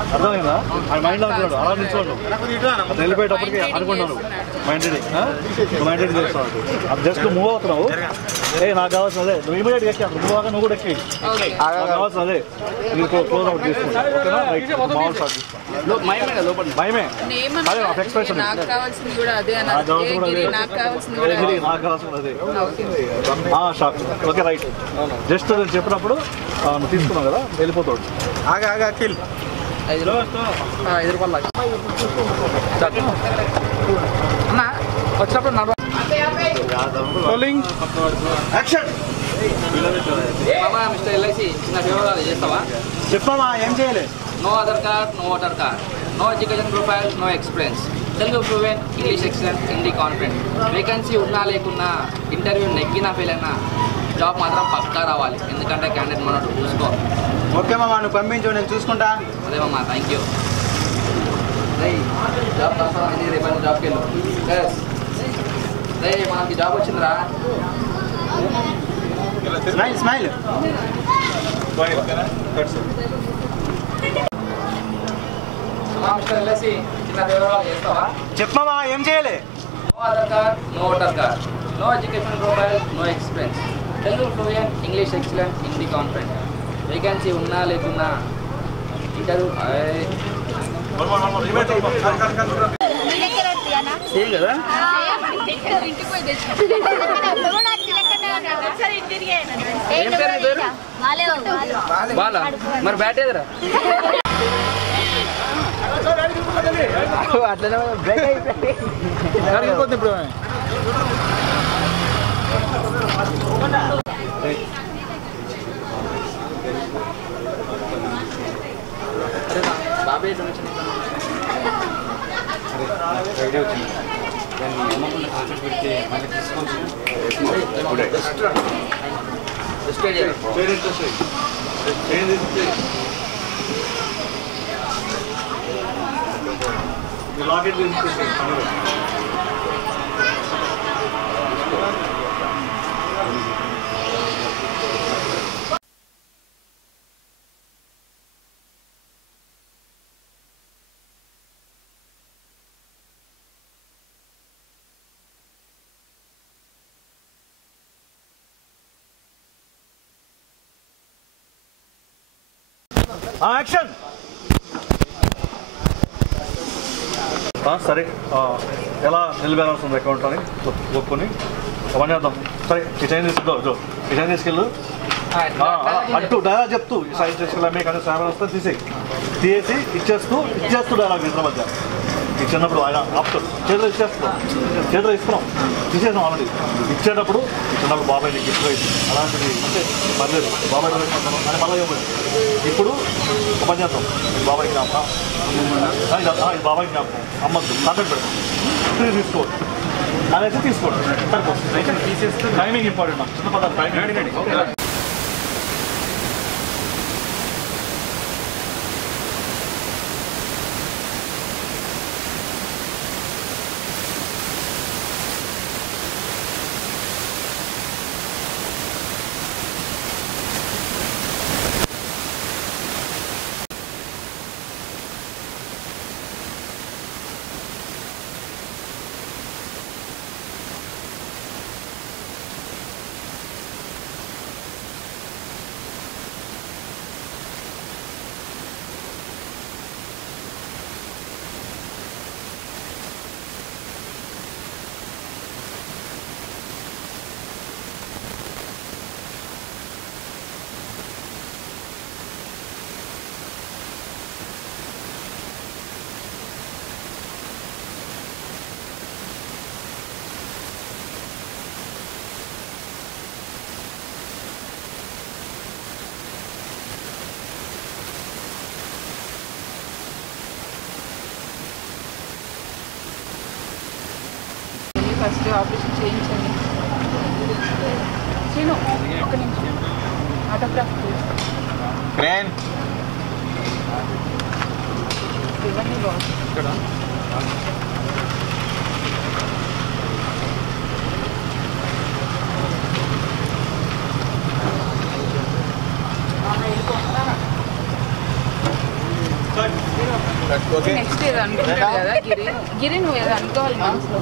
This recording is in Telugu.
అర్థమైందా? ఆయన మైండ్ అనుకున్నాడు అలా నిల్చోడు, అది వెళ్ళిపోయేటప్పటికి అనుకున్నాను మైండ్ మైండ్ చేస్తున్నాడు. అది జస్ట్ మూవ్ అవుతున్నావు. నాకు కావాల్సిన అదే నువ్వు ఇమీడియట్ ఎక్కి అక్కడ మూవ్ నువ్వు కూడా ఎక్కి నాకు కావాల్సిన అదే మీరు క్లోజ్ అవుట్ తీసుకుంటా. ఓకేనా? మామూలు షాట్ భయమే అదే ఎక్స్ప్రెషన్ నాకు కావాల్సింది కూడా అదే షాట్. Okay right. జస్ట్ నేను చెప్పినప్పుడు నువ్వు తీసుకున్నావు కదా వెళ్ళిపోతాడు. ₹5 అన్న వచ్చినప్పుడు మిస్టర్ ఎల్ఐసి చిన్న వివరాలు చేస్తావా? చెప్పమా. ఏం చేయలేదు. No Aadhaar card, no voter card, no education profile, no experience, Telugu fluent, English excellent, Hindi confident. Vacancy ఉన్నా లేకున్నా, ఇంటర్వ్యూ నెగ్గినా ఫెయిల్ అయినా జాబ్ మాత్రం పక్కా రావాలి. ఎందుకంటే క్యాండిడేట్ మనోడు చూసుకోవాలి. ఓకే మామా, నువ్వు పంపించు, నేను చూసుకుంటా. అదే మామా, థ్యాంక్ యూ. జాబ్ ట్రాన్స్ఫర్ అయింది, రేపు జాబ్కి వెళ్ళు. రే మనకి జాబ్ వచ్చిందిరా. Smile smile. చిన్న వివరాలు చేస్తావా? చెప్పమా. ఏం చేయలే. No Aadhaar card, no voter card, no education profile, no experience, Telugu fluent, English excellent, Hindi confident. Vacancy ఉన్నా లేకున్నా ఇంటర్వ్యూ కదా. మరి బ్యాట్ ఏదరా అట్లనే బ్రేక్ అయిపోతుంది ఇప్పుడు. బాబాయ్ డొనేషన్ ఐడియా వచ్చింది. దాన్ని అమ్మకుండా కాన్సెప్ట్ పెడితే మళ్ళీ తీసుకోవచ్చు. Locket action. సరే ఎలా నిలబెలాల్సి ఉంది అకౌంట్ అని ఒప్పుకొని పని చేద్దాం. సరే ఈ చైన్ తీసుకుంటావు, ఈ చైన్ తీసుకెళ్ళు అంటూ డైలాగ్ చెప్తూ ఈ సైజ్ తీసుకెళ్ళి కానీ సామెన్ వస్తే తీసేసి ఇచ్చేస్తూ డైలాగ్ నిద్ర మధ్య ఇచ్చినప్పుడు ఆయన ఆపుతాడు. చేతిలో ఇస్తున్నాం తీసేసాం ఆల్రెడీ. ఇచ్చేటప్పుడు బాబాయ్ నీకు గిఫ్ట్ అయింది అలాంటిది అంటే పర్లేదు బాబాయ్ అని మళ్ళీ ఇవ్వండి. ఇప్పుడు పని చేద్దాం. బాబాయ్ జ్ఞాపకం, ఇది బాబాయ్ జ్ఞాపకం అమ్మద్దు, కాంటాక్ట్ పెడతాం, తీసుకోండి అదైతే తీసుకోండి సరిపోతుంది. తీసేస్తే టైమింగ్ ఇంపార్టెంట్. నాకు చిన్న పదార్థం టైమింగ్. ఫస్ట్ ఆపరేషన్ చేయించండి. నేను ఒక నిమిషం ఆటోగ్రాఫ్ ఇవన్నీ బాగుంది. ఓకే నెక్స్ట్ ఏదో అనుకుంటాడు కదా గిరి నువ్వు ఏదో అనుకోవాలి మనసులో.